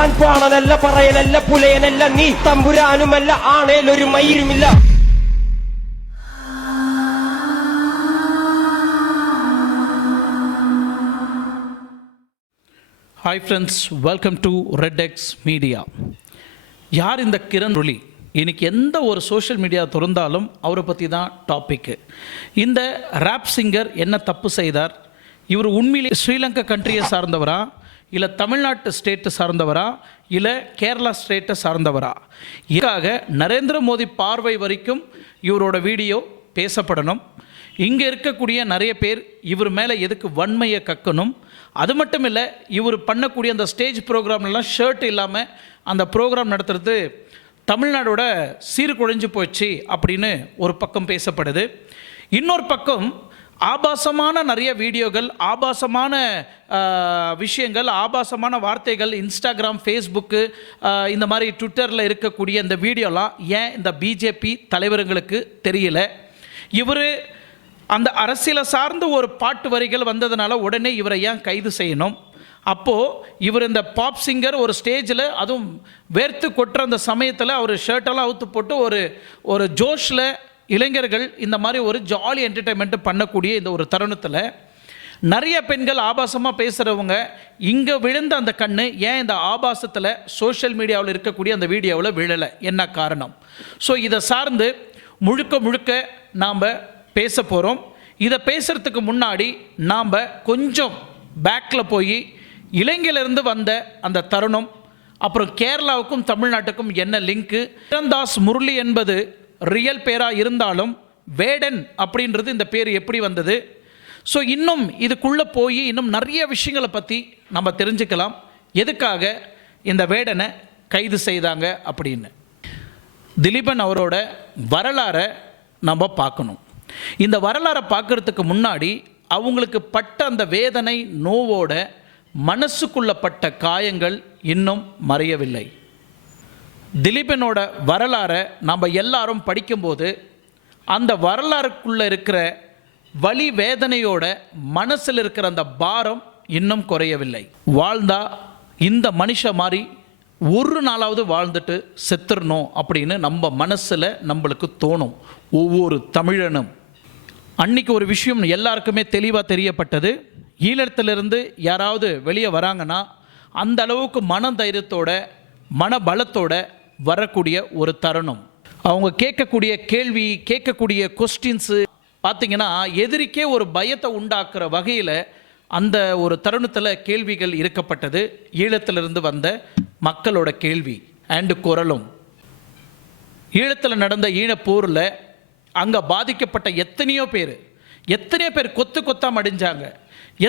ഞാൻ പാണനല്ല പറയനല്ല പുലയനല്ല നീ തമ്പുരാനുമല്ല ആണേലൊരു മയിരുമില്ല. Hi friends, welcome to red X media. யார் இந்த கிரண் முரளி? இன்னைக்கு எந்த ஒரு சோஷியல் மீடியா திறந்தாலும் அவரை பற்றி தான் டாப்பிக்கு. இந்த ராப் சிங்கர் என்ன தப்பு செய்தார்? இவர் உண்மையிலே ஸ்ரீலங்கா கண்ட்ரியை சார்ந்தவரா, இல்லை தமிழ்நாட்டு ஸ்டேட்டை சார்ந்தவரா, இல்லை கேரளா ஸ்டேட்டை சார்ந்தவரா? இதுக்காக நரேந்திர மோடி பார்வை வரைக்கும் இவரோட வீடியோ பேசப்படணும். இங்கே இருக்கக்கூடிய நிறைய பேர் இவர் மேலே எதுக்கு வன்மையை கக்கணும்? அது மட்டும் இல்லை, இவர் பண்ணக்கூடிய அந்த ஸ்டேஜ் ப்ரோக்ராம்லாம் ஷர்ட் இல்லாமல் அந்த ப்ரோக்ராம் நடத்துறது தமிழ்நாடோட சீர்குலைஞ்சு போச்சு அப்படின்னு ஒரு பக்கம் பேசப்படுது. இன்னொரு பக்கம் ஆபாசமான நிறைய வீடியோகள், ஆபாசமான விஷயங்கள், ஆபாசமான வார்த்தைகள் இன்ஸ்டாகிராம், ஃபேஸ்புக்கு, இந்த மாதிரி ட்விட்டரில் இருக்கக்கூடிய இந்த வீடியோலாம் ஏன் இந்த பிஜேபி தலைவர்களுக்கு தெரியல? இவர் அந்த அரசியலை சார்ந்து ஒரு பாட்டு வரிகள் வந்ததுனால உடனே இவரை ஏன் கைது செய்யணும்? அப்போது இவர் இந்த பாப் சிங்கர் ஒரு ஸ்டேஜில், அதுவும் வேர்த்து கொட்டுற அந்த சமயத்தில் அவர் ஷர்ட்டெல்லாம் அவுத்து போட்டு ஒரு ஜோஷில் இளைஞர்கள் இந்த மாதிரி ஒரு ஜாலி என்டர்டெயின்மெண்ட்டு பண்ணக்கூடிய இந்த ஒரு தருணத்தில் நிறைய பெண்கள் ஆபாசமாக பேசுகிறவங்க இங்கே விழுந்த அந்த கண்ணு ஏன் இந்த ஆபாசத்தில் சோஷியல் மீடியாவில் இருக்கக்கூடிய அந்த வீடியோவில் விழலை? என்ன காரணம்? ஸோ இதை சார்ந்து முழுக்க நாம் பேச போகிறோம். இதை பேசுகிறதுக்கு முன்னாடி நாம் கொஞ்சம் பேக்கில் போய் இலங்கையிலிருந்து வந்த அந்த தருணம், அப்புறம் கேரளாவுக்கும் தமிழ்நாட்டுக்கும் என்ன லிங்க்கு, கிரண்தாஸ் முரளி என்பது ரியல் பேராக இருந்தாலும் வேடன் அப்படின்றது இந்த பேர் எப்படி வந்தது? ஸோ இன்னும் இதுக்குள்ளே போய் இன்னும் நிறைய விஷயங்களை பற்றி நம்ம தெரிஞ்சுக்கலாம். எதுக்காக இந்த வேடனை கைது செய்தாங்க அப்படின்னு. திலீபன் அவரோட வரலாறை நம்ம பார்க்கணும். இந்த வரலாறை பார்க்கறதுக்கு முன்னாடி அவங்களுக்கு பட்ட அந்த வேதனை, நோவோட மனசுக்குள்ள பட்ட காயங்கள் இன்னும் மறையவில்லை. திலீபனோட வரலாறை நம்ம எல்லாரும் படிக்கும்போது அந்த வரலாறுக்குள்ளே இருக்கிற வலி, வேதனையோட மனசில் இருக்கிற அந்த பாரம் இன்னும் குறையவில்லை. வாழ்ந்தா இந்த மனுஷ மாதிரி ஒரு நாளாவது வாழ்ந்துட்டு செத்துடணும் அப்படின்னு நம்ம மனசில் நம்மளுக்கு தோணும். ஒவ்வொரு தமிழனும் அன்றைக்கி ஒரு விஷயம் எல்லாருக்குமே தெளிவாக தெரியப்பட்டது. ஈழத்திலிருந்து யாராவது வெளியே வராங்கன்னா அந்த அளவுக்கு மன தைரியத்தோட, மன பலத்தோட வரக்கூடிய ஒரு தருணம். அவங்க கேட்கக்கூடிய கேள்வி, கேட்கக்கூடிய கொஸ்டின்ஸு பார்த்திங்கன்னா எதிரிக்கே ஒரு பயத்தை உண்டாக்குற வகையில் அந்த ஒரு தருணத்தில் கேள்விகள் இருக்கப்பட்டது. ஈழத்திலிருந்து வந்த மக்களோட கேள்வி அண்டு குரலும். ஈழத்தில் நடந்த ஈழப்போரில் அங்கே பாதிக்கப்பட்ட எத்தனையோ பேர் கொத்தா மடிஞ்சாங்க,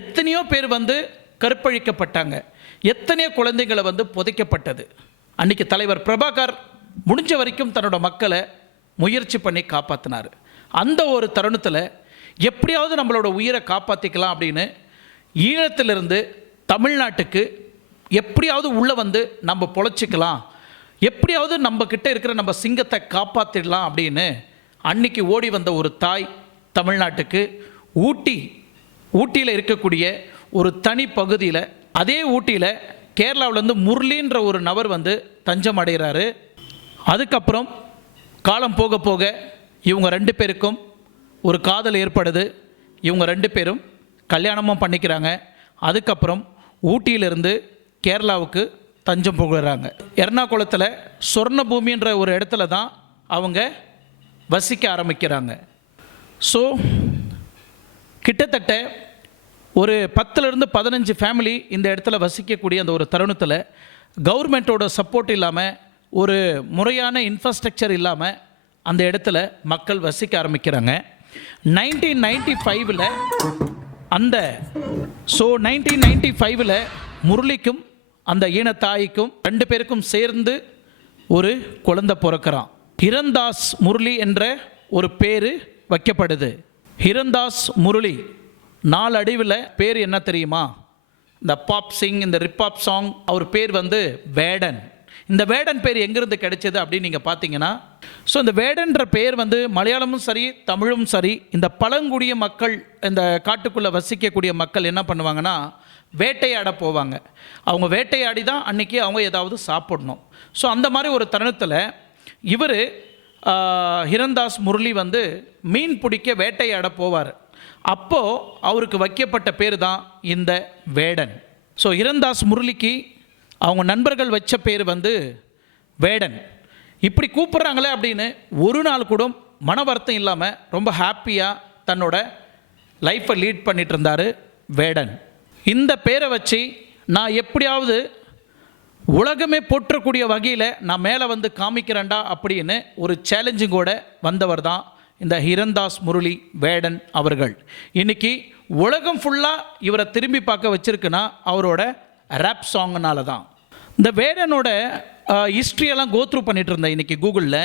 எத்தனையோ பேர் கற்பழிக்கப்பட்டாங்க, எத்தனையோ குழந்தைகளை புதைக்கப்பட்டது. அன்றைக்கி தலைவர் பிரபாகர் முடிஞ்ச வரைக்கும் தன்னோட மக்களை முயற்சி பண்ணி காப்பாற்றினார். அந்த ஒரு தருணத்தில் எப்படியாவது நம்மளோட உயிரை காப்பாற்றிக்கலாம் அப்படின்னு ஈழத்திலிருந்து தமிழ்நாட்டுக்கு எப்படியாவது உள்ளே நம்ம பொழைச்சிக்கலாம், எப்படியாவது நம்ம கிட்ட இருக்கிற நம்ம சிங்கத்தை காப்பாற்றிடலாம் அப்படின்னு அன்னைக்கு ஓடி வந்த ஒரு தாய் தமிழ்நாட்டுக்கு ஊட்டியில் இருக்கக்கூடிய ஒரு தனி பகுதியில், அதே ஊட்டியில் கேரளாவிலேருந்து முரளின்ற ஒரு நபர் தஞ்சம் அடைகிறாரு. அதுக்கப்புறம் காலம் போக போக இவங்க ரெண்டு பேருக்கும் ஒரு காதல் ஏற்படுது. இவங்க ரெண்டு பேரும் கல்யாணமும் பண்ணிக்கிறாங்க. அதுக்கப்புறம் ஊட்டியிலிருந்து கேரளாவுக்கு தஞ்சம் போகிறாங்க. எர்ணாகுளத்தில் சொர்ண பூமின்ற ஒரு இடத்துல தான் அவங்க வசிக்க ஆரம்பிக்கிறாங்க. ஸோ கிட்டத்தட்ட ஒரு 10லேருந்து 15 ஃபேமிலி இந்த இடத்துல வசிக்கக்கூடிய அந்த ஒரு தருணத்தில் கவர்மெண்ட்டோட சப்போர்ட் இல்லாமல், ஒரு முறையான இன்ஃப்ராஸ்ட்ரக்சர் இல்லாமல் அந்த இடத்துல மக்கள் வசிக்க ஆரம்பிக்கிறாங்க. 1995 1995 முரளிக்கும் அந்த ஈனத்தாய்க்கும் ரெண்டு பேருக்கும் சேர்ந்து ஒரு குழந்தை பிறக்கிறான். ஹிரண்தாஸ் முரளி என்ற ஒரு பேர் வைக்கப்படுது. ஹிரண்தாஸ் முரளி நாளடைவில் பேர் என்ன தெரியுமா? இந்த பாப் சிங், இந்த ரிப்பாப் சாங், அவர் பேர் வேடன். இந்த வேடன் பேர் எங்கிருந்து கிடைச்சது அப்படின்னு நீங்கள் பார்த்தீங்கன்னா, ஸோ இந்த வேடன்ற பேர் வந்து மலையாளமும் சரி தமிழும் சரி, இந்த பழங்குடிய மக்கள், இந்த காட்டுக்குள்ளே வசிக்கக்கூடிய மக்கள் என்ன பண்ணுவாங்கன்னா, வேட்டையாட போவாங்க. அவங்க வேட்டையாடி தான் அன்றைக்கி அவங்க ஏதாவது சாப்பிடணும். ஸோ அந்த மாதிரி ஒரு தருணத்தில் இவர் ஹிரண்தாஸ் முரளி வந்து மீன் பிடிக்க வேட்டையாட போவார். அப்போது அவருக்கு வைக்கப்பட்ட பேர் தான் இந்த வேடன். ஸோ ஹிரண்தாஸ் முரளிக்கு அவங்க நண்பர்கள் வச்ச பேர் வந்து வேடன். இப்படி கூப்பிட்றாங்களே அப்படின்னு ஒரு நாள் கூட மன வருத்தம் இல்லாமல் ரொம்ப ஹாப்பியாக தன்னோட லைஃப்பை லீட் பண்ணிட்டு இருந்தார் வேடன். இந்த பேரை வச்சு நான் எப்படியாவது உலகமே போற்றக்கூடிய வகையில் நான் மேலே வந்து காமிக்கிறேன்டா அப்படின்னு ஒரு சேலஞ்சிங்கோடு வந்தவர் தான் இந்த ஹிரண்தாஸ் முரளி வேடன் அவர்கள். இன்றைக்கி உலகம் ஃபுல்லாக இவரை திரும்பி பார்க்க வச்சுருக்குன்னா அவரோட ரேப் சாங்னால தான். இந்த வேடனோட ஹிஸ்ட்ரியெல்லாம் கோத்ரூ பண்ணிகிட்டு இருந்தேன் இன்றைக்கி கூகுளில்.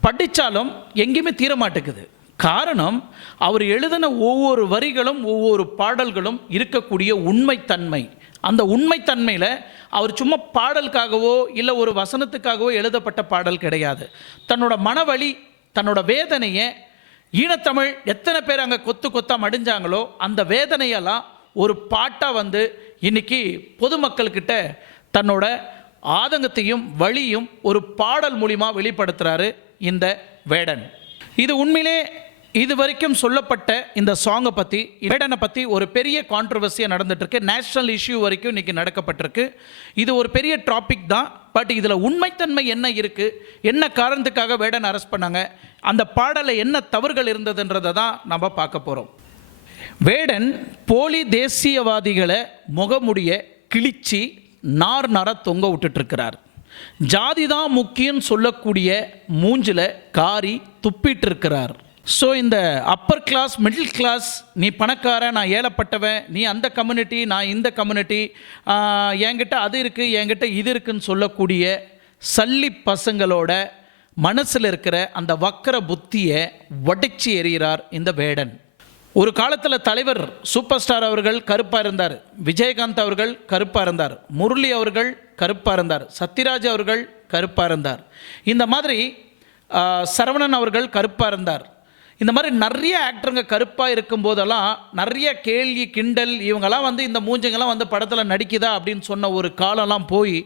படித்தாலும் எங்கேயுமே தீர மாட்டேங்குது. காரணம், அவர் எழுதின ஒவ்வொரு வரிகளும் ஒவ்வொரு பாடல்களும் இருக்கக்கூடிய உண்மைத்தன்மை. அந்த உண்மைத்தன்மையில் அவர் சும்மா பாடலுக்காகவோ இல்லை ஒரு வசனத்துக்காகவோ எழுதப்பட்ட பாடல் கிடையாது. தன்னோட மனவழி, தன்னோட வேதனையை, ஈழத்தமிழ் எத்தனை பேர் அங்கே கொத்து கொத்தா மடிஞ்சாங்களோ அந்த வேதனையெல்லாம் ஒரு பாட்டாக வந்து இன்னைக்கு பொதுமக்கள்கிட்ட தன்னோட ஆதங்கத்தையும் வழியும் ஒரு பாடல் மூலிமா வெளிப்படுத்துகிறாரு இந்த வேடன். இது உண்மையிலே இது வரைக்கும் சொல்லப்பட்ட இந்த சாங்கை பற்றி, வேடனை பற்றி ஒரு பெரிய கான்ட்ரவர்சியாக நடந்துகிட்ருக்கு. நேஷ்னல் இஷ்யூ வரைக்கும் இன்றைக்கி நடக்கப்பட்டிருக்கு. இது ஒரு பெரிய டாபிக் தான். பட் இதில் உண்மைத்தன்மை என்ன இருக்குது, என்ன காரணத்துக்காக வேடன் அரெஸ்ட் பண்ணாங்க, அந்த பாடலில் என்ன தவறுகள் இருந்ததுன்றதை தான் நம்ம பார்க்க போகிறோம். வேடன் போலி தேசியவாதிகளை முகமுடிய கிழிச்சி நார் நர தொங்க விட்டுட்டுருக்கிறார். ஜாதி தான் முக்கியம் சொல்லக்கூடிய மூஞ்சில் காரி துப்பிட்டு இருக்கிறார். ஸோ இந்த அப்பர் கிளாஸ், மிடில் கிளாஸ், நீ பணக்கார, நான் ஏழப்பட்டவன், நீ அந்த கம்யூனிட்டி, நான் இந்த கம்யூனிட்டி, என்கிட்ட அது இருக்குது, என்கிட்ட இது இருக்குன்னு சொல்லக்கூடிய சல்லி பசங்களோட மனசில் இருக்கிற அந்த வக்கர புத்தியை உடைச்சி எறிகிறார் இந்த வேடன். ஒரு காலத்தில் தலைவர் சூப்பர் ஸ்டார் அவர்கள் கருப்பாக இருந்தார், விஜயகாந்த் அவர்கள் கருப்பாக இருந்தார், முரளி அவர்கள் கருப்பாக இருந்தார், சத்யராஜ் அவர்கள் கருப்பாக இருந்தார், இந்த மாதிரி சரவணன் அவர்கள் கருப்பாக இருந்தார். இந்த மாதிரி நிறைய ஆக்டருங்க கருப்பாக இருக்கும்போதெல்லாம் நிறைய கேள்வி கிண்டல், இவங்கெல்லாம் வந்து இந்த மூஞ்சங்கெல்லாம் வந்து படத்தில் நடிக்குதா அப்படின்னு சொன்ன ஒரு காலம்லாம் போய்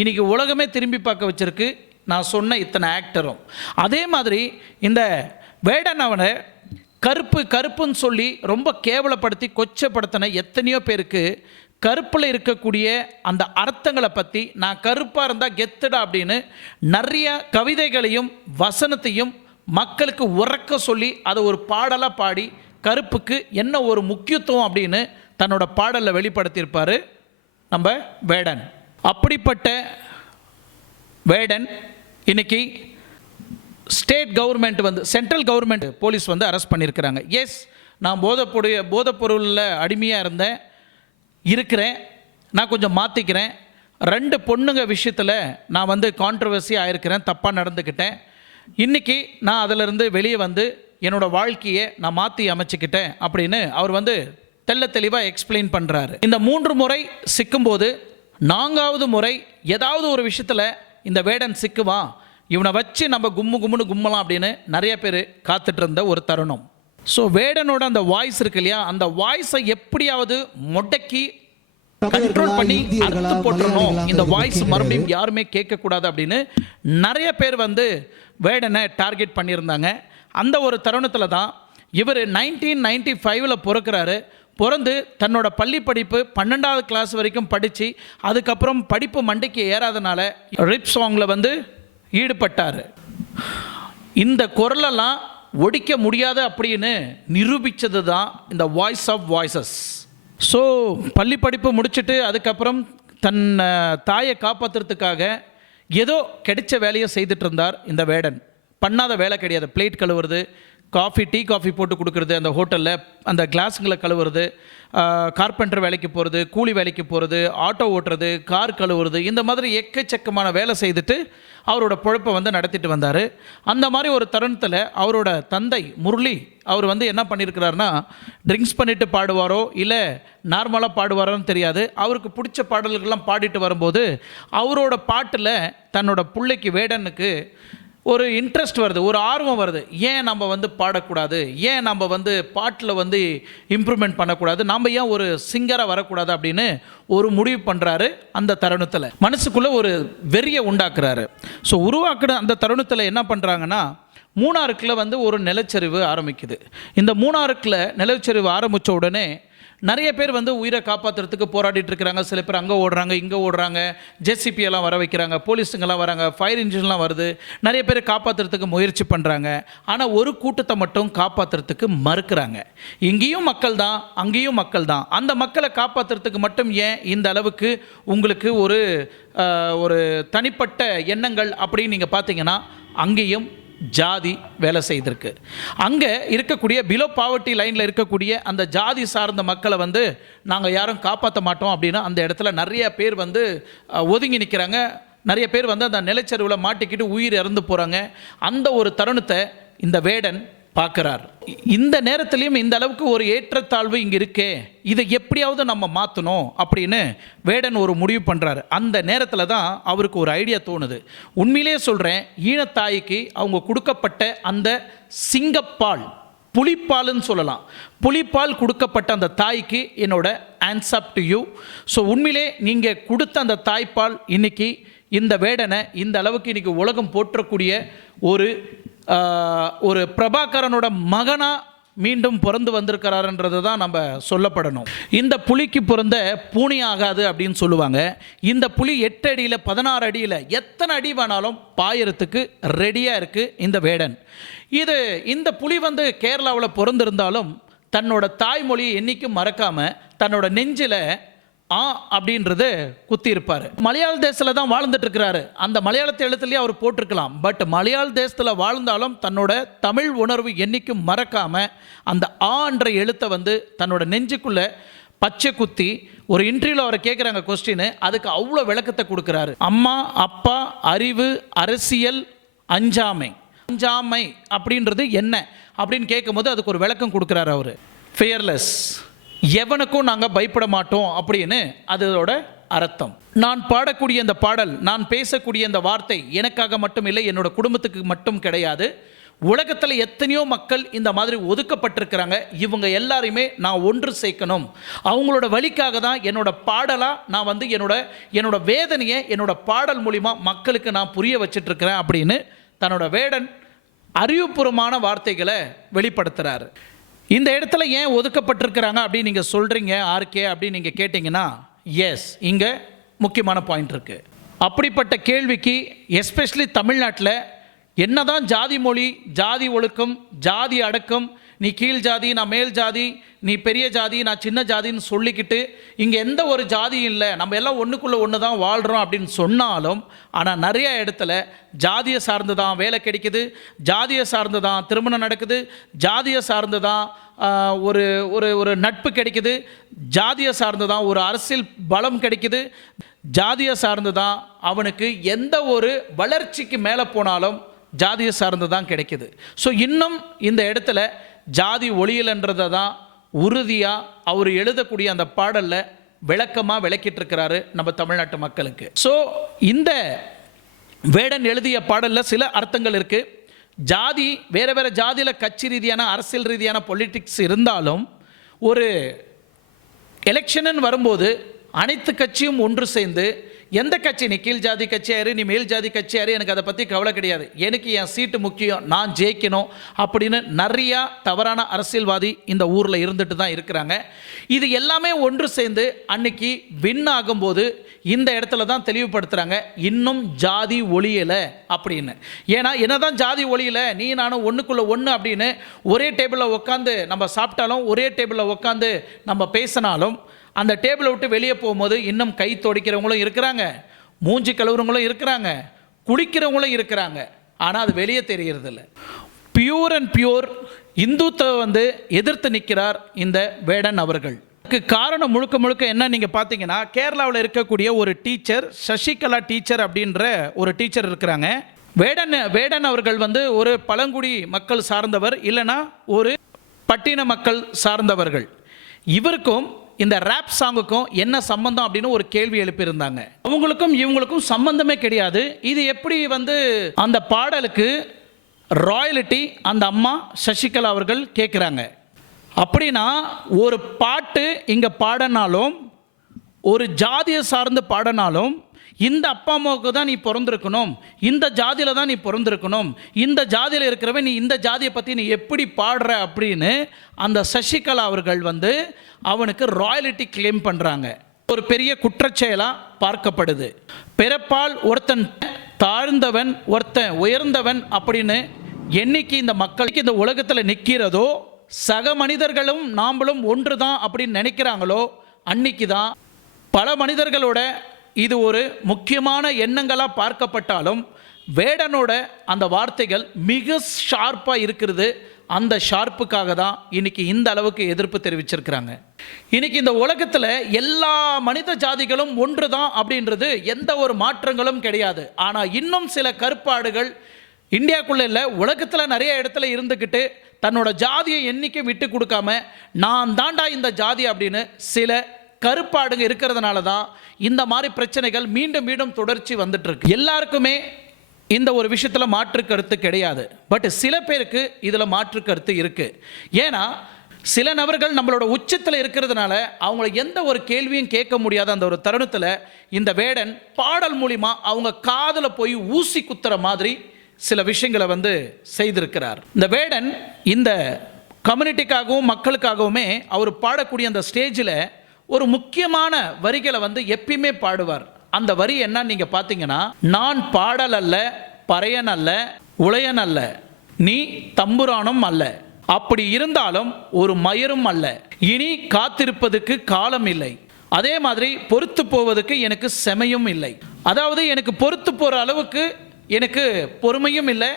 இன்றைக்கி உலகமே திரும்பி பார்க்க வச்சுருக்கு நான் சொன்ன இத்தனை ஆக்டரும். அதே மாதிரி இந்த வேடன் அவனை கருப்பு கருப்புன்னு சொல்லி ரொம்ப கேவலப்படுத்தி கொச்சப்படுத்தின எத்தனையோ பேருக்கு கருப்பில் இருக்கக்கூடிய அந்த அர்த்தங்களை பற்றி, நான் கருப்பாக இருந்தால் கெத்துடா அப்படின்னு நிறைய கவிதைகளையும் வசனத்தையும் மக்களுக்கு உறக்க சொல்லி அதை ஒரு பாடலாக பாடி கருப்புக்கு என்ன ஒரு முக்கியத்துவம் அப்படின்னு தன்னோட பாடலில் வெளிப்படுத்தியிருப்பார் நம்ம வேடன். அப்படிப்பட்ட வேடன் இன்னைக்கு ஸ்டேட் கவர்மெண்ட் வந்து, சென்ட்ரல் கவர்மெண்ட் போலீஸ் வந்து அரெஸ்ட் பண்ணியிருக்கிறாங்க. எஸ், நான் போதைப்பொருளில் அடிமையாக இருக்கிறேன், நான் கொஞ்சம் மாற்றிக்கிறேன், 2 பொண்ணுங்க விஷயத்தில் நான் வந்து கான்ட்ரவர்சி ஆகிருக்கிறேன், தப்பாக நடந்துக்கிட்டேன், இன்றைக்கி நான் அதிலிருந்து வெளியே வந்து என்னோடய வாழ்க்கையை நான் மாற்றி அமைச்சிக்கிட்டேன் அப்படின்னு அவர் வந்து தெள்ள தெளிவாக எக்ஸ்பிளைன் பண்ணுறாரு. இந்த 3 முறை சிக்கும்போது 4வது முறை ஏதாவது ஒரு விஷயத்தில் இந்த வேடன் சிக்குவான், இவனை வச்சு நம்ம கும்முன்னு கும்மலாம் அப்படின்னு நிறைய பேர் காத்துட்டு இருந்த ஒரு தருணம். ஸோ வேடனோட அந்த வாய்ஸ் இருக்கு இல்லையா, அந்த வாய்ஸை எப்படியாவது முடக்கி கண்ட்ரோல் பண்ணி அறுத்து போட்டுறணும், இந்த வாய்ஸ் மறுபடியும் யாருமே கேட்கக்கூடாது அப்படின்னு நிறைய பேர் வந்து வேடனை டார்கெட் பண்ணியிருந்தாங்க. அந்த ஒரு தருணத்தில் தான் இவர் 1995 பிறக்கிறாரு. பிறந்து தன்னோட பள்ளி படிப்பு 12வது கிளாஸ் வரைக்கும் படித்து அதுக்கப்புறம் படிப்பு மண்டைக்கு ஏறாதனால ரிப் சாங்கில் வந்து ஈடுபட்டார். இந்த குரலெல்லாம் ஒடிக்க முடியாது அப்படின்னு நிரூபித்தது தான் இந்த வாய்ஸ் ஆஃப் வாய்ஸஸ். ஸோ பள்ளி படிப்பு முடிச்சுட்டு அதுக்கப்புறம் தன் தாயை காப்பாற்றுறதுக்காக ஏதோ கிடைச்ச வேலையை செய்துட்டு இருந்தார் இந்த வேடன். பண்ணாத வேலை கிடையாது. பிளேட் கழுவுறது, டீ காஃபி போட்டு கொடுக்குறது, அந்த ஹோட்டலில் அந்த கிளாஸுங்களை கழுவுறது, கார்பெண்டர் வேலைக்கு போகிறது, கூலி வேலைக்கு போகிறது, ஆட்டோ ஓட்டுறது, கார் கழுவுறது, இந்த மாதிரி எக்கச்சக்கமான வேலை செய்துட்டு அவரோட பொழப்பை வந்து நடத்திட்டு வந்தார். அந்த மாதிரி ஒரு தருணத்தில் அவரோட தந்தை முரளி அவர் வந்து என்ன பண்ணியிருக்கிறாருன்னா, ட்ரிங்க்ஸ் பண்ணிவிட்டு பாடுவாரோ இல்லை நார்மலாக பாடுவாரோன்னு தெரியாது, அவருக்கு பிடிச்ச பாடல்கள்லாம் பாடிட்டு வரும்போது அவரோட பாட்டில் தன்னோட பிள்ளைக்கு வேடனுக்கு ஒரு இன்ட்ரெஸ்ட் வருது, ஒரு ஆர்வம் வருது. ஏன் நம்ம வந்து பாடக்கூடாது, ஏன் நம்ம வந்து பாட்டில் வந்து இம்ப்ரூவ்மெண்ட் பண்ணக்கூடாது, நம்ம ஏன் ஒரு சிங்கராக வரக்கூடாது அப்படின்னு ஒரு முடிவு பண்ணுறாரு. அந்த தருணத்தில் மனசுக்குள்ளே ஒரு வெறியை உண்டாக்குறாரு. ஸோ உருவாக்குன அந்த தருணத்தில் என்ன பண்ணுறாங்கன்னா, மூணாறுக்கில் வந்து ஒரு நிலச்சரிவு ஆரம்பிக்குது. இந்த மூணாறுக்கில் நிலச்சரிவு ஆரம்பித்த உடனே நிறைய பேர் வந்து உயிரை காப்பாற்றுறதுக்கு போராடிட்டு இருக்கிறாங்க. சில பேர் அங்கே ஓடுறாங்க, இங்கே ஓடுறாங்க, ஜேசிபி எல்லாம் வர வைக்கிறாங்க, போலீஸுங்கெல்லாம் வராங்க, ஃபயர் இன்ஜின்லாம் வருது, நிறைய பேர் காப்பாற்றுறதுக்கு முயற்சி பண்ணுறாங்க. ஆனால் ஒரு கூட்டத்தை மட்டும் காப்பாற்றுறதுக்கு மறுக்கிறாங்க. இங்கேயும் மக்கள் தான், அங்கேயும் மக்கள் தான். அந்த மக்களை காப்பாற்றுறதுக்கு மட்டும் ஏன் இந்த அளவுக்கு உங்களுக்கு ஒரு தனிப்பட்ட எண்ணங்கள் அப்படின்னு நீங்கள் பார்த்தீங்கன்னா, அங்கேயும் ஜாதி வேலை செய்திருக்கு. அங்கே இருக்கக்கூடிய பிலோ பாவர்ட்டி லைனில் இருக்கக்கூடிய அந்த ஜாதி சார்ந்த மக்களை வந்து நாங்கள் யாரும் காப்பாற்ற மாட்டோம் அப்படின்னா அந்த இடத்துல நிறைய பேர் வந்து ஒதுங்கி நிற்கிறாங்க. நிறைய பேர் வந்து அந்த நிலச்சரிவில் மாட்டிக்கிட்டு உயிர் இறந்து போகிறாங்க. அந்த ஒரு தருணத்தை இந்த வேடன் பார்க்குறார். இந்த நேரத்துலையும் இந்த அளவுக்கு ஒரு ஏற்றத்தாழ்வு இங்கே இருக்கே, இதை எப்படியாவது நம்ம மாற்றணும் அப்படின்னு வேடன் ஒரு முடிவு பண்ணுறாரு. அந்த நேரத்தில் தான் அவருக்கு ஒரு ஐடியா தோணுது. உண்மையிலேயே சொல்கிறேன், ஈனத்தாய்க்கு அவங்க கொடுக்கப்பட்ட அந்த சிங்கப்பால், புலிப்பால்னு சொல்லலாம், புலிப்பால் கொடுக்கப்பட்ட அந்த தாய்க்கு என்னோட hands up to you. So உண்மையிலே நீங்கள் கொடுத்த அந்த தாய்ப்பால் இன்னைக்கு இந்த வேடனை இந்த அளவுக்கு இன்னைக்கு உலகம் போற்றக்கூடிய ஒரு பிரபாகரனோட மகனா மீண்டும் பிறந்து வந்திருக்கிறாருன்றது தான் நம்ம சொல்லப்படணும். இந்த புலிக்கு பிறந்த பூனி ஆகாது அப்படின்னு சொல்லுவாங்க. இந்த புலி 8 அடியில் 16 அடியில் எத்தனை அடி வேணாலும் பாயறதுக்கு ரெடியாக இருக்குது இந்த வேடன். இந்த புலி வந்து கேரளாவில் பிறந்திருந்தாலும் தன்னோட தாய்மொழியை என்றைக்கும் மறக்காமல் தன்னோட நெஞ்சில் அப்படின்றது குத்தி இருப்பார். மலையாள தேசத்தில் தான் வாழ்ந்துட்டு இருக்கிறாரு. அந்த மலையாளத்தை எழுத்துலேயே அவர் போட்டிருக்கலாம். பட் மலையாள தேசத்தில் வாழ்ந்தாலும் தன்னோட தமிழ் உணர்வு என்னைக்கும் மறக்காம அந்த என்ற எழுத்தை வந்து தன்னோட நெஞ்சுக்குள்ள பச்சை குத்தி ஒரு இன்டர்வியூவில் அவரை கேட்குறாங்க கொஸ்டின், அதுக்கு அவ்வளோ விளக்கத்தை கொடுக்குறாரு. அம்மா, அப்பா, அறிவு, அரசியல், அஞ்சாமை. அஞ்சாமை அப்படின்றது என்ன அப்படின்னு கேட்கும்போது அதுக்கு ஒரு விளக்கம் கொடுக்குறாரு அவர். ஃபியர்லெஸ், எவனுக்கும் நாங்கள் பயப்பட மாட்டோம் அப்படின்னு அதோட அர்த்தம். நான் பாடக்கூடிய இந்த பாடல், நான் பேசக்கூடிய இந்த வார்த்தை எனக்காக மட்டும் இல்லை, என்னோட குடும்பத்துக்கு மட்டும் கிடையாது. உலகத்தில் எத்தனையோ மக்கள் இந்த மாதிரி ஒதுக்கப்பட்டிருக்கிறாங்க. இவங்க எல்லாரையுமே நான் ஒன்று சேர்க்கணும். அவங்களோட வழிக்காக தான் என்னோட பாடலாக நான் வந்து என்னோட வேதனையை என்னோட பாடல் மூலிமா மக்களுக்கு நான் புரிய வச்சிட்டு இருக்கிறேன் அப்படின்னு தன்னோட வேடன் அறிவுபூர்வமான வார்த்தைகளை வெளிப்படுத்துகிறாரு. இந்த இடத்துல ஏன் ஒதுக்கப்பட்டிருக்கிறாங்க அப்படின்னு நீங்கள் சொல்கிறீங்க ஆர்கே அப்படின்னு நீங்கள் கேட்டிங்கன்னா, எஸ், இங்கே முக்கியமான பாயிண்ட் இருக்குது. அப்படிப்பட்ட கேள்விக்கு எஸ்பெஷலி தமிழ்நாட்டில் என்னதான் ஜாதி மொழி, ஜாதி ஒழுக்கம், ஜாதி அடக்கம், நீ கீழ் ஜாதி, நான் மேல் ஜாதி, நீ பெரிய ஜாதி, நான் சின்ன ஜாதின்னு சொல்லிக்கிட்டு இங்கே எந்த ஒரு ஜாதியும் இல்லை, நம்ம எல்லாம் ஒன்றுக்குள்ளே ஒன்று தான் வாழ்கிறோம் அப்படின்னு சொன்னாலும், ஆனால் நிறைய இடத்துல ஜாதியை சார்ந்து தான் வேலை கிடைக்குது, ஜாதியை சார்ந்து தான் திருமணம் நடக்குது, ஜாதியை சார்ந்து தான் ஒரு ஒரு நட்பு கிடைக்குது, ஜாதியை சார்ந்து தான் ஒரு அரசியல் பலம் கிடைக்குது, ஜாதியை சார்ந்து தான் அவனுக்கு எந்த ஒரு வளர்ச்சிக்கு மேலே போனாலும் ஜாதியை சார்ந்து தான் கிடைக்குது. ஸோ இன்னும் இந்த இடத்துல ஜாதி ஒளியல்ன்றதை தான் உறுதியாக அவர் எழுதக்கூடிய அந்த பாடலில் விளக்கமாக விளக்கிட்டு இருக்கிறாரு நம்ம தமிழ்நாட்டு மக்களுக்கு. ஸோ இந்த வேடன் எழுதிய பாடலில் சில அர்த்தங்கள் இருக்குது. ஜாதி வேறு வேறு ஜாதியில் கட்சி ரீதியான அரசியல் ரீதியான பொலிட்டிக்ஸ் இருந்தாலும் ஒரு எலெக்ஷன் வரும்போது அனைத்து கட்சியும் ஒன்று சேர்ந்து, எந்த கட்சி, நீ கீழ் ஜாதி கட்சியாரு, நீ மேல் ஜாதி கட்சியாரு, எனக்கு அதை பற்றி கவலை கிடையாது, எனக்கு என் சீட்டு முக்கியம், நான் ஜெயிக்கணும் அப்படின்னு நிறையா தவறான அரசியல்வாதி இந்த ஊரில் இருந்துட்டு தான் இருக்கிறாங்க. இது எல்லாமே ஒன்று சேர்ந்து அன்னைக்கு வின் ஆகும்போது இந்த இடத்துல தான் தெளிவுபடுத்துகிறாங்க, இன்னும் ஜாதி ஒளியலை அப்படின்னு. ஏன்னா என்னதான் ஜாதி ஒளியலை, நீ நானும் ஒன்றுக்குள்ளே ஒன்று அப்படின்னு ஒரே டேபிளில் உட்காந்து நம்ம சாப்பிட்டாலும், ஒரே டேபிளில் உட்காந்து நம்ம பேசினாலும், அந்த டேபிளை விட்டு வெளியே போகும்போது இன்னும் கை துடைக்கிறவங்களும் இருக்கிறாங்க, மூஞ்சி கழுவுறவங்களும் இருக்கிறாங்க, குடிக்கிறவங்களும் இருக்கிறாங்க. ஆனால் அது வெளியே தெரியறதில்ல. பியூர் அண்ட் பியூர் இந்துத்துவ வந்து எதிர்த்து நிற்கிறார் இந்த வேடன் அவர்கள். இதுக்கு காரணம் முழுக்க முழுக்க என்ன நீங்கள் பார்த்தீங்கன்னா, கேரளாவில் இருக்கக்கூடிய ஒரு டீச்சர், சசிகலா டீச்சர் அப்படின்ற ஒரு டீச்சர் இருக்கிறாங்க. வேடன் அவர்கள் வந்து ஒரு பழங்குடி மக்கள் சார்ந்தவர், இல்லைனா ஒரு பட்டின மக்கள் சார்ந்தவர்கள். இவருக்கும் இந்த ரேப் சாங்குக்கும் என்ன சம்பந்தம் அப்படின்னு ஒரு கேள்வி எழுப்பியிருந்தாங்க. அவங்களுக்கும் இவங்களுக்கும் சம்பந்தமே கிடையாது. இது எப்படி வந்து அந்த பாடலுக்கு ராயல்டி அந்த அம்மா சசிகலா அவர்கள் கேட்குறாங்க. அப்படின்னா ஒரு பாட்டு இங்கே பாடினாலும், ஒரு ஜாதியை சார்ந்து பாடினாலும், இந்த அப்பா அம்மாவுக்கு தான் நீ பிறந்திருக்கணும், இந்த ஜாதியில் தான் நீ பிறந்திருக்கணும், இந்த ஜாதியில் இருக்கிறவன் நீ இந்த ஜாதியை பற்றி நீ எப்படி பாடுற அப்படின்னு அந்த சசிகலா அவர்கள் வந்து அவனுக்கு ராயல்டி கிளைம் பண்ணுறாங்க. ஒரு பெரிய குற்றச்செயலாக பார்க்கப்படுது. பிறப்பால் ஒருத்தன் தாழ்ந்தவன், ஒருத்தன் உயர்ந்தவன் அப்படின்னு என்னைக்கு இந்த மக்களுக்கு இந்த உலகத்தில் நிற்கிறதோ, சக மனிதர்களும் நாமளும் ஒன்று தான் அப்படின்னு நினைக்கிறாங்களோ, அன்னைக்கு தான் பல மனிதர்களோட இது ஒரு முக்கியமான எண்ணங்களாக பார்க்கப்பட்டாலும் வேடனோட அந்த வார்த்தைகள் மிக ஷார்ப்பாக இருக்கிறது. அந்த ஷார்ப்புக்காக தான் இன்னைக்கு இந்த அளவுக்கு எதிர்ப்பு தெரிவிச்சிருக்கிறாங்க. இன்னைக்கு இந்த உலகத்தில் எல்லா மனித ஜாதிகளும் ஒன்று தான் அப்படின்றது எந்த ஒரு மாற்றங்களும் கிடையாது. ஆனால் இன்னும் சில கருப்பாடுகள் இந்தியாவுக்குள்ளே இல்லை, உலகத்தில் நிறைய இடத்துல இருந்துக்கிட்டு தன்னோட ஜாதியை என்றைக்கும் விட்டு கொடுக்காம நான் தாண்டா இந்த ஜாதி அப்படின்னு சில கருப்பாடுங்க இருக்கிறதுனால தான் இந்த மாதிரி பிரச்சனைகள் மீண்டும் மீண்டும் தொடர்ச்சி வந்துட்டு இருக்கு. எல்லாருக்குமே இந்த ஒரு விஷயத்தில் மாற்று கருத்து கிடையாது. பட் சில பேருக்கு இதில் மாற்று கருத்து இருக்குது. ஏன்னா சில நபர்கள் நம்மளோட உச்சத்தில் இருக்கிறதுனால அவங்கள எந்த ஒரு கேள்வியும் கேட்க முடியாத அந்த ஒரு தருணத்தில் இந்த வேடன் பாடல் மூலிமா அவங்க காதில் போய் ஊசி குத்துற மாதிரி சில விஷயங்களை வந்து செய்திருக்கிறார். இந்த வேடன் இந்த கம்யூனிட்டிக்காகவும் மக்களுக்காகவுமே அவர் பாடக்கூடிய அந்த ஸ்டேஜில் ஒரு முக்கியமான வரிகளை வந்து எப்பயுமே பாடுவார். அந்த வரி என்னன்னு நீங்கள் பார்த்தீங்கன்னா, நான் பாடல் அல்ல, பறையன் அல்ல, உளையன் அல்ல, நீ தம்புரானும் அல்ல, அப்படி இருந்தாலும் ஒரு மயரும் அல்ல, இனி காத்திருப்பதுக்கு காலம் இல்லை, அதே மாதிரி பொறுத்து போவதுக்கு எனக்கு செமையும் இல்லை. அதாவது எனக்கு பொறுத்து போகிற அளவுக்கு எனக்கு பொறுமையும் இல்லை,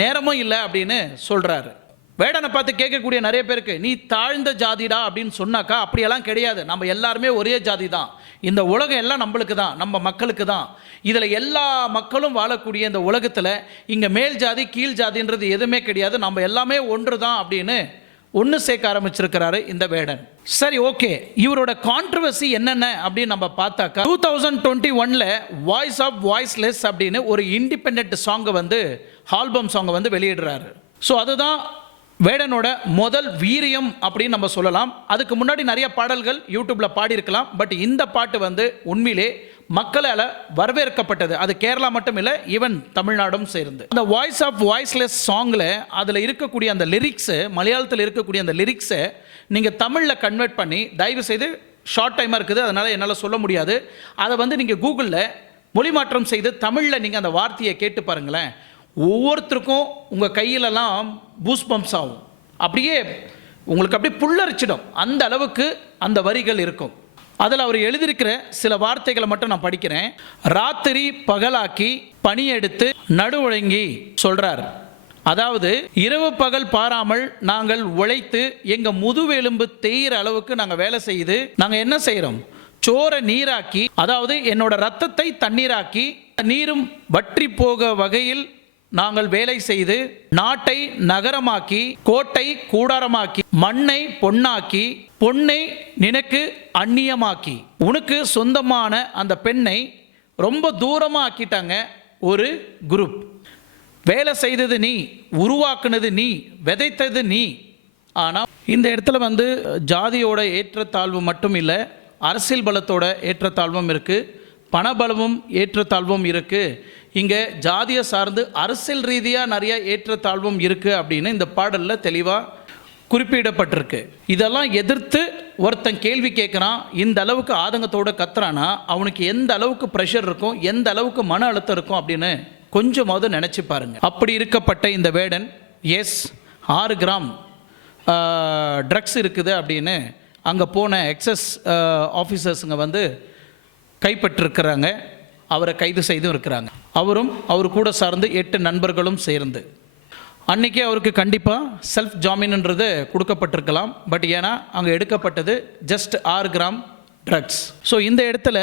நேரமும் இல்லை அப்படின்னு சொல்கிறாரு. வேடனை பார்த்து கேட்கக்கூடிய நிறைய பேருக்கு நீ தாழ்ந்த ஜாதிடா அப்படின்னு சொன்னாக்கா அப்படியெல்லாம் கிடையாது. நம்ம எல்லாருமே ஒரே ஜாதி தான். இந்த உலகம் எல்லாம் நம்மளுக்கு தான், நம்ம மக்களுக்கு தான். இதில் எல்லா மக்களும் வாழக்கூடிய இந்த உலகத்தில் இங்கே மேல் ஜாதி கீழ் ஜாதின்றது எதுவுமே கிடையாது, நம்ம எல்லாமே ஒன்று தான் அப்படின்னு ஒன்று சேர்க்க ஆரம்பிச்சிருக்கிறாரு இந்த வேடன். சரி, ஓகே, இவரோட கான்ட்ரவர்சி என்னென்ன அப்படின்னு நம்ம பார்த்தாக்கா 2021 வாய்ஸ் ஆஃப் வாய்ஸ்லெஸ் அப்படின்னு ஒரு இண்டிபெண்ட் சாங்கை வந்து ஆல்பம் சாங்கை வந்து வெளியிடுறாரு. ஸோ அதுதான் வேடனோட முதல் வீரியம் அப்படின்னு நம்ம சொல்லலாம். அதுக்கு முன்னாடி நிறைய பாடல்கள் யூடியூப்பில் பாடியிருக்கலாம். பட் இந்த பாட்டு வந்து உண்மையிலே மக்களால் வரவேற்கப்பட்டது. அது கேரளா மட்டும் இல்லை, ஈவன் தமிழ்நாடும் சேர்ந்து. அந்த வாய்ஸ் ஆஃப் வாய்ஸ்லெஸ் சாங்கில் அதில் இருக்கக்கூடிய அந்த லிரிக்ஸு, மலையாளத்தில் இருக்கக்கூடிய அந்த லிரிக்ஸை நீங்கள் தமிழில் கன்வெர்ட் பண்ணி, தயவு செய்து ஷார்ட் டைமாக இருக்குது அதனால் என்னால் சொல்ல முடியாது, அதை வந்து நீங்கள் கூகுளில் மொழி மாற்றம் செய்து தமிழில் நீங்கள் அந்த வார்த்தையை கேட்டு பாருங்களேன். ஒவ்வொருத்தருக்கும் உங்கள் கையிலலாம் பூஸ் பம்ப்ஸ் ஆகும், அப்படியே உங்களுக்கு அப்படியே புல்லரிச்சிடும். அந்த அளவுக்கு அந்த வரிகள் இருக்கும். அதில் அவர் எழுதியிருக்கிற சில வார்த்தைகளை மட்டும் நான் படிக்கிறேன். ராத்திரி பகலாக்கி பனி எடுத்து நடுவழங்கி சொல்கிறார். அதாவது இரவு பகல் பாராமல் நாங்கள் உழைத்து எங்கள் முதுவெலும்பு தேயிற அளவுக்கு நாங்கள் வேலை செய்து நாங்கள் என்ன செய்கிறோம், சோரை நீராக்கி, அதாவது என்னோட ரத்தத்தை தண்ணீராக்கி, நீரும் வற்றி போக வகையில் நாங்கள் வேலை செய்து நாட்டை நகரமாக்கி, கோட்டை கூடாரமாக்கி, மண்ணை பொன்னாக்கி, பொன்னை நினக்கு அந்நியமாக்கி, உனக்கு சொந்தமான அந்த பெண்ணை ரொம்ப தூரமாக ஆக்கிட்டாங்க ஒரு குரூப். வேலை செய்தது நீ, உருவாக்குனது நீ, விதைத்தது நீ. ஆனால் இந்த இடத்துல வந்து ஜாதியோட ஏற்றத்தாழ்வு மட்டும் இல்லை, அரசியல் பலத்தோட ஏற்றத்தாழ்வும் இருக்குது, பணபலமும் ஏற்றத்தாழ்வும் இருக்குது. இங்கே ஜாதியை சார்ந்து அரசியல் ரீதியாக நிறைய ஏற்றத்தாழ்வும் இருக்குது அப்படின்னு இந்த பாடலில் தெளிவாக குறிப்பிடப்பட்டிருக்கு. இதெல்லாம் எதிர்த்து ஒருத்தன் கேள்வி கேட்குறான், இந்த அளவுக்கு ஆதங்கத்தோடு கத்துறானா அவனுக்கு எந்த அளவுக்கு ப்ரெஷர் இருக்கும், எந்த அளவுக்கு மன அழுத்தம் இருக்கும் அப்படின்னு கொஞ்சமாவது நினச்சி பாருங்கள். அப்படி இருக்கப்பட்ட இந்த வேடன் எஸ் 6 கிராம் ட்ரக்ஸ் இருக்குது அப்படின்னு அங்கே போன எக்ஸஸ் ஆஃபீஸர்ஸுங்க வந்து கைப்பற்றிருக்கிறாங்க, அவரை கைது செய்தும் இருக்கிறாங்க. அவரும் அவர் கூட சார்ந்து 8 நண்பர்களும் சேர்ந்து. அன்றைக்கே அவருக்கு கண்டிப்பாக செல்ஃப் ஜாமீன்ன்றது கொடுக்கப்பட்டிருக்கலாம். பட் ஏன்னா அங்கே எடுக்கப்பட்டது ஜஸ்ட் 6 கிராம் ட்ரக்ஸ். ஸோ இந்த இடத்துல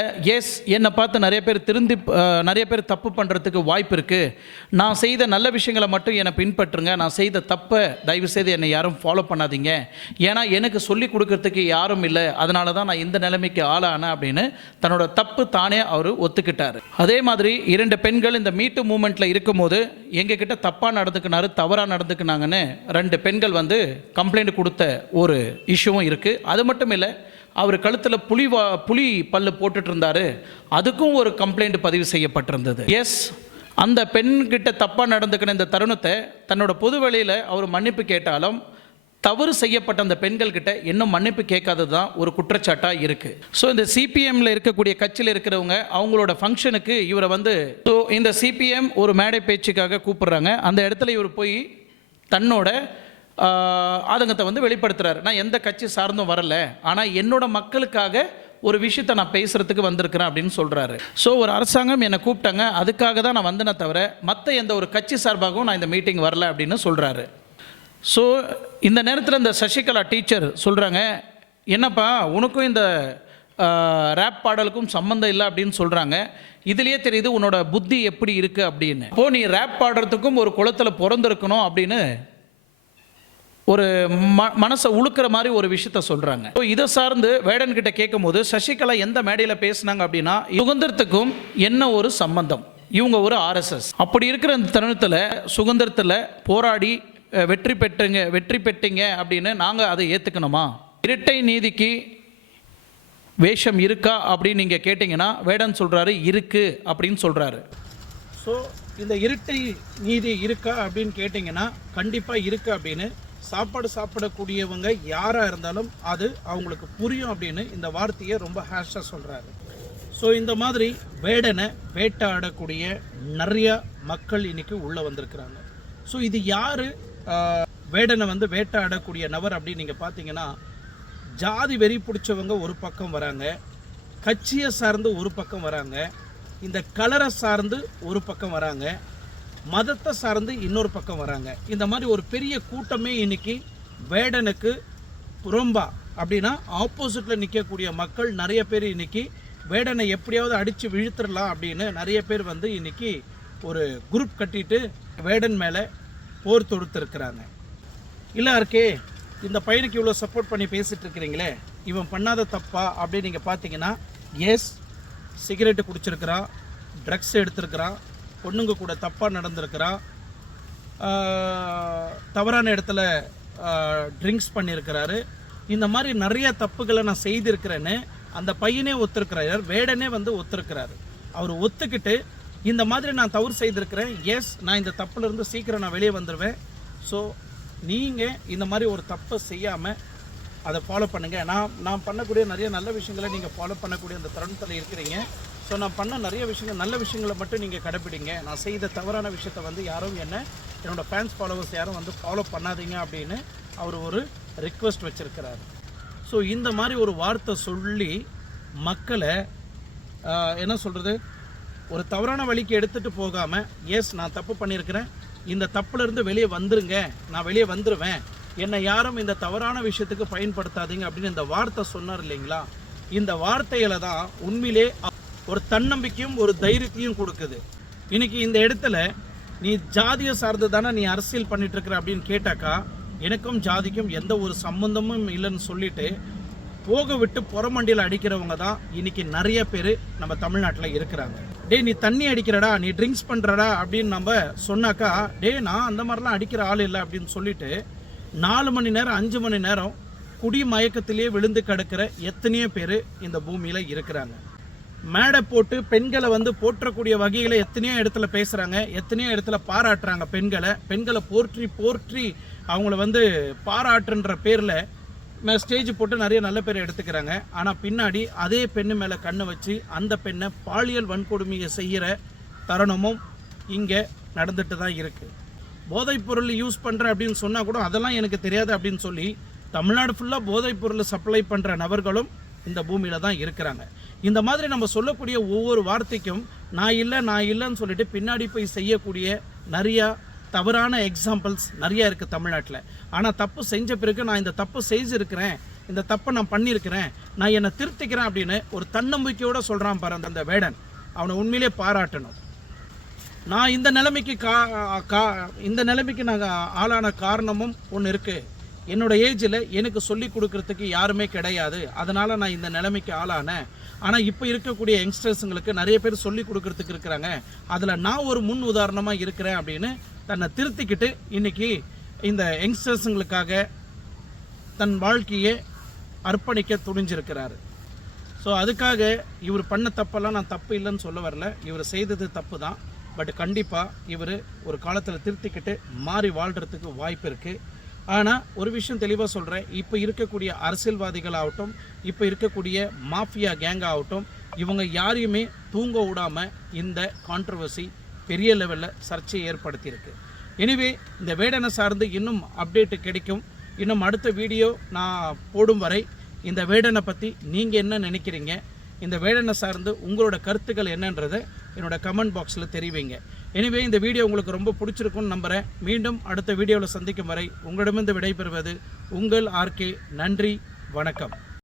என்னை பார்த்து நிறைய பேர் தப்பு பண்ணுறதுக்கு வாய்ப்பு இருக்குது. நான் செய்த நல்ல விஷயங்களை மட்டும் என்னை பின்பற்றுங்க, நான் செய்த தப்பை தயவுசெய்து என்னை யாரும் ஃபாலோ பண்ணாதீங்க, ஏன்னா எனக்கு சொல்லி கொடுக்கறதுக்கு யாரும் இல்லை, அதனால தான் நான் இந்த நிலைமைக்கு ஆளானேன் அப்படின்னு தன்னோட தப்பு தானே அவர் ஒத்துக்கிட்டார். அதே மாதிரி 2 பெண்கள் இந்த மீட்டு மூமெண்ட்டில் இருக்கும்போது எங்ககிட்ட தப்பாக நடந்துக்கினாரு, தவறாக நடந்துக்கினாங்கன்னு 2 பெண்கள் வந்து கம்ப்ளைண்ட் கொடுத்த ஒரு இஷ்யூவும் இருக்குது. அது மட்டும் இல்லை, அவர் கழுத்தில் புலி பல்லு போட்டுட்டு இருந்தார், அதுக்கும் ஒரு கம்ப்ளைண்ட் பதிவு செய்யப்பட்டிருந்தது. அந்த பெண்கிட்ட தப்பாக நடந்துக்கின இந்த தருணத்தை தன்னோட பொது வழியில் அவர் மன்னிப்பு கேட்டாலும் தவறு செய்யப்பட்ட அந்த பெண்கள்கிட்ட இன்னும் மன்னிப்பு கேட்காதது தான் ஒரு குற்றச்சாட்டாக இருக்குது. ஸோ இந்த சிபிஎம்மில் இருக்கக்கூடிய கட்சியில் இருக்கிறவங்க அவங்களோட ஃபங்க்ஷனுக்கு இவரை வந்து இந்த சிபிஎம் ஒரு மேடை பேச்சுக்காக கூப்பிட்றாங்க. அந்த இடத்துல இவர் போய் தன்னோட ஆதங்கத்தை வந்து வெளிப்படுத்துகிறார். நான் எந்த கட்சி சார்ந்தும் வரல, ஆனால் என்னோட மக்களுக்காக ஒரு விஷயத்தை நான் பேசுகிறதுக்கு வந்திருக்கிறேன் அப்படின்னு சொல்கிறாரு. ஸோ ஒரு அரசாங்கம் என்னை கூப்பிட்டாங்க, அதுக்காக தான் நான் வந்தேனே தவிர மற்ற எந்த ஒரு கட்சி சார்பாகவும் நான் இந்த மீட்டிங் வரல அப்படின்னு சொல்கிறாரு. ஸோ இந்த நேரத்தில் இந்த சசிகலா டீச்சர் சொல்கிறாங்க, என்னப்பா உனக்கும் இந்த ரேப் பாடலுக்கும் சம்மந்தம் இல்லை அப்படின்னு சொல்கிறாங்க, இதுலேயே தெரியுது உன்னோட புத்தி எப்படி இருக்குது அப்படின்னு. இப்போது நீ ரேப் பாடுறதுக்கும் ஒரு குளத்தில் பிறந்திருக்கணும் அப்படின்னு ஒரு மனசை உழுக்கிற மாதிரி ஒரு விஷயத்த சொல்கிறாங்க. ஸோ இதை சார்ந்து வேடன் கிட்ட கேட்கும் போது சசிகலா எந்த மேடையில் பேசினாங்க அப்படின்னா, சுதந்திரத்துக்கும் என்ன ஒரு சம்பந்தம், இவங்க ஒரு RSS. அப்படி இருக்கிற இந்த தருணத்தில் சுதந்திரத்தில் போராடி வெற்றி பெற்றீங்க அப்படின்னு நாங்கள் அதை ஏற்றுக்கணுமா? இரட்டை நீதிக்கு வேஷம் இருக்கா அப்படின்னு நீங்கள் கேட்டிங்கன்னா வேடன் சொல்கிறாரு இருக்குது அப்படின்னு சொல்கிறாரு. ஸோ இந்த இரட்டை நீதி இருக்கா அப்படின்னு கேட்டிங்கன்னா கண்டிப்பாக இருக்குது அப்படின்னு சாப்பாடு சாப்பிடக்கூடியவங்க யாராக இருந்தாலும் அது அவங்களுக்கு புரியும் அப்படின்னு இந்த வார்த்தையை ரொம்ப ஹேஷாக சொல்கிறாரு. ஸோ இந்த மாதிரி வேடனை வேட்டாடக்கூடிய நிறையா மக்கள் இன்னைக்கு உள்ளே வந்திருக்கிறாங்க. ஸோ இது யார் வேடனை வந்து வேட்டாடக்கூடிய நபர் அப்படின்னு நீங்கள் பார்த்தீங்கன்னா, ஜாதி வெறி பிடிச்சவங்க ஒரு பக்கம் வராங்க, கட்சியை சார்ந்து ஒரு பக்கம் வராங்க, இந்த கலரை சார்ந்து ஒரு பக்கம் வராங்க, மதத்தை சார்ந்து இன்னொரு பக்கம் வராங்க. இந்த மாதிரி ஒரு பெரிய கூட்டமே இன்னைக்கு வேடனுக்கு புறம்பா அப்படின்னா ஆப்போசிட்டில் நிற்கக்கூடிய மக்கள் நிறைய பேர் இன்னைக்கு வேடனை எப்படியாவது அடித்து விழுத்துடலாம் அப்படின்னு நிறைய பேர் வந்து இன்னைக்கு ஒரு குரூப் கட்டிட்டு வேடன் மேலே போர் தொடுத்துருக்கிறாங்க. இல்லை இருக்கே, இந்த பையனுக்கு இவ்வளோ சப்போர்ட் பண்ணி பேசிகிட்டு இருக்கிறீங்களே, இவன் பண்ணாத தப்பா அப்படின்னு நீங்கள் பார்த்தீங்கன்னா, சிகரெட்டு குடிச்சிருக்கிறான், ட்ரக்ஸ் எடுத்திருக்கிறான், பொண்ணுங்க கூட தப்பாக நடந்திருக்கிறான், தவறான இடத்துல ட்ரிங்க்ஸ் பண்ணியிருக்கிறாரு, இந்த மாதிரி நிறைய தப்புகளை நான் செய்திருக்கிறேன்னு அந்த பையனே ஒத்துருக்கிறார், வேடனே வந்து ஒத்துருக்கிறாரு. அவர் ஒத்துக்கிட்டு இந்த மாதிரி நான் தவறு செய்திருக்கிறேன், நான் இந்த தப்புலேருந்து சீக்கிரம் நான் வெளியே வந்துடுவேன், ஸோ நீங்கள் இந்த மாதிரி ஒரு தப்பை செய்யாமல் அதை ஃபாலோ பண்ணுங்கள், நான் பண்ணக்கூடிய நிறைய நல்ல விஷயங்களை நீங்கள் ஃபாலோ பண்ணக்கூடிய அந்த தருணத்தில் இருக்கிறீங்க, ஸோ நான் பண்ண நிறைய விஷயங்கள் நல்ல விஷயங்களை மட்டும் நீங்கள் கடைப்பிடிங்க, நான் செய்த தவறான விஷயத்தை வந்து யாரும் என்னோடய ஃபேன்ஸ் ஃபாலோவர்ஸ் யாரும் வந்து ஃபாலோ பண்ணாதீங்க அப்படின்னு அவர் ஒரு ரிக்வெஸ்ட் வச்சுருக்கிறார். ஸோ இந்த மாதிரி ஒரு வார்த்தை சொல்லி மக்களை என்ன சொல்கிறது, ஒரு தவறான வழிக்கு எடுத்துகிட்டு போகாமல், நான் தப்பு பண்ணியிருக்கிறேன், இந்த தப்புலேருந்து வெளியே வந்துருங்க, நான் வெளியே வந்துடுவேன், என்னை யாரும் இந்த தவறான விஷயத்துக்கு பயன்படுத்தாதீங்க அப்படின்னு இந்த வார்த்தை சொன்னார் இல்லைங்களா. இந்த வார்த்தையில் தான் உண்மையிலே ஒரு தன்னம்பிக்கையும் ஒரு தைரியத்தையும் கொடுக்குது. இன்றைக்கி இந்த இடத்துல நீ ஜாதியை சார்ந்து தானே நீ அரசியல் பண்ணிட்டு இருக்கிற அப்படின்னு கேட்டாக்கா, எனக்கும் ஜாதிக்கும் எந்த ஒரு சம்பந்தமும் இல்லைன்னு சொல்லிட்டு போக விட்டு புறமண்டியில் அடிக்கிறவங்க தான் இன்றைக்கி நிறைய பேர் நம்ம தமிழ்நாட்டில் இருக்கிறாங்க. நீ தண்ணி அடிக்கிறடா, நீ ட்ரிங்க்ஸ் பண்ணுறடா அப்படின்னு நம்ம சொன்னாக்கா, நான் அந்த மாதிரிலாம் அடிக்கிற ஆள் இல்லை அப்படின்னு சொல்லிட்டு 4 மணி நேரம் 5 மணி நேரம் குடி மயக்கத்திலே விழுந்து கிடக்கிற எத்தனையோ பேர் இந்த பூமியில் இருக்கிறாங்க. மேடை போட்டு பெண்களை வந்து போற்றக்கூடிய வகையில் எத்தனையோ இடத்துல பேசுகிறாங்க, எத்தனையோ இடத்துல பாராட்டுறாங்க பெண்களை போற்றி அவங்கள வந்து பாராட்டுன்ற பேரில் ஸ்டேஜ் போட்டு நிறைய நல்ல பேர் எடுத்துக்கிறாங்க. ஆனால் பின்னாடி அதே பெண்ணு மேலே கண்ணை வச்சு அந்த பெண்ணை பாலியல் வன்கொடுமையை செய்கிற தருணமும் இங்கே நடந்துட்டு தான் இருக்குது. போதைப்பொருள் யூஸ் பண்ணுற அப்படின்னு சொன்னால் கூட அதெல்லாம் எனக்கு தெரியாது அப்படின்னு சொல்லி தமிழ்நாடு ஃபுல்லாக போதைப்பொருள் சப்ளை பண்ணுற நபர்களும் இந்த பூமியில் தான் இருக்கிறாங்க. இந்த மாதிரி நம்ம சொல்லக்கூடிய ஒவ்வொரு வார்த்தைக்கும் நான் இல்லைன்னு சொல்லிட்டு பின்னாடி போய் செய்யக்கூடிய நிறையா தவறான எக்ஸாம்பிள்ஸ் நிறையா இருக்குது தமிழ்நாட்டில். ஆனால் தப்பு செஞ்ச பிறகு நான் இந்த தப்பு செய்திருக்கிறேன், இந்த தப்பை நான் பண்ணியிருக்கிறேன், நான் என்னை திருத்திக்கிறேன் அப்படின்னு ஒரு தன்னம்பிக்கையோடு சொல்கிறான் பாரு அந்த வேடன், அவனை உண்மையிலே பாராட்டணும். நான் இந்த நிலைமைக்கு நாங்கள் ஆளான காரணமும் ஒன்று இருக்குது. என்னோடய ஏஜில் எனக்கு சொல்லி கொடுக்கறதுக்கு யாருமே கிடையாது, அதனால் நான் இந்த நிலைமைக்கு ஆளானேன். ஆனால் இப்போ இருக்கக்கூடிய யங்ஸ்டர்ஸுங்களுக்கு நிறைய பேர் சொல்லி கொடுக்கறதுக்கு இருக்கிறாங்க, அதில் நான் ஒரு முன் உதாரணமாக இருக்கிறேன் அப்படின்னு தன்னை திருத்திக்கிட்டு இன்றைக்கி இந்த யங்ஸ்டர்ஸுங்களுக்காக தன் வாழ்க்கையை அர்ப்பணிக்க துணிஞ்சிருக்கிறாரு. ஸோ அதுக்காக இவர் பண்ண தப்பெல்லாம் நான் தப்பு இல்லைன்னு சொல்ல வரல, இவர் செய்தது தப்பு தான். பட் கண்டிப்பாக இவர் ஒரு காலத்தில் திருத்திக்கிட்டு மாறி வாழ்கிறதுக்கு வாய்ப்பு இருக்குது. ஆனால் ஒரு விஷயம் தெளிவாக சொல்கிறேன், இப்போ இருக்கக்கூடிய அரசியல்வாதிகள் ஆகட்டும், இப்போ இருக்கக்கூடிய மாஃபியா கேங் ஆகட்டும், இவங்க யாரையுமே தூங்க விடாமல் இந்த கான்ட்ரவர்சி பெரிய லெவலில் சர்ச்சையை ஏற்படுத்தியிருக்கு. எனிவே இந்த வேடனை சார்ந்து இன்னும் அப்டேட்டு கிடைக்கும். இன்னும் அடுத்த வீடியோ நான் போடும் வரை இந்த வேடனை பற்றி நீங்கள் என்ன நினைக்கிறீங்க, இந்த வேடனை சார்ந்து உங்களோட கருத்துக்கள் என்னன்றதை என்னோட கமெண்ட் பாக்ஸில் தெரிவிங்க. எனிவே இந்த வீடியோ உங்களுக்கு ரொம்ப பிடிச்சிருக்குன்னு நம்புகிறேன். மீண்டும் அடுத்த வீடியோவில் சந்திக்கும் வரை உங்களிடமிருந்து விடைபெறுவது உங்கள் ஆர்கே. நன்றி, வணக்கம்.